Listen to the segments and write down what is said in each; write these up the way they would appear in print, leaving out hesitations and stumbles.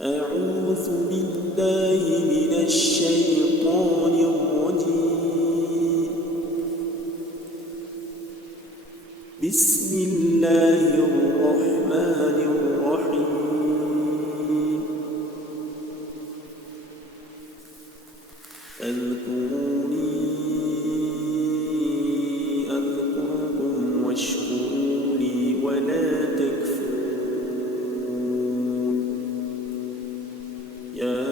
أعوذ بالله من الشيطان الرجيم. بسم الله الرحمن الرحيم. اذكروني أذكركم واشكروا لي ولا تكفرون. يا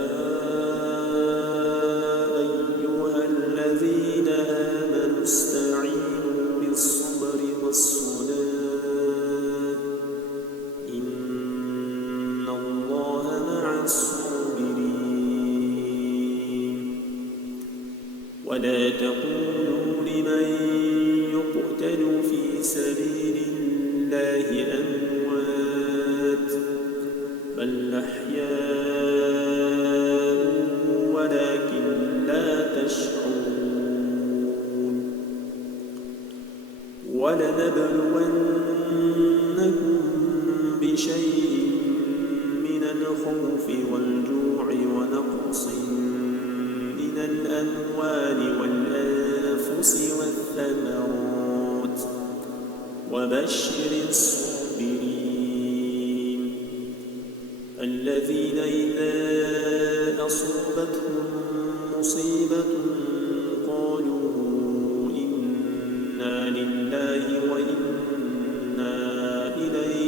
أيها الذين آمنوا استعينوا بالصبر والصلاة إن الله مع الصابرين. ولا تقولوا لمن يقتل في سبيل الله أموات بل أحياء ولكن لا تشعرون. ولنبلونكم بشيء من الخوف والجوع ونقص من الأموال والأنفس والثمرات وبشر الصابرين الذين إذا أصابتهم مصيبة قالوا إنا لله وإنا إليه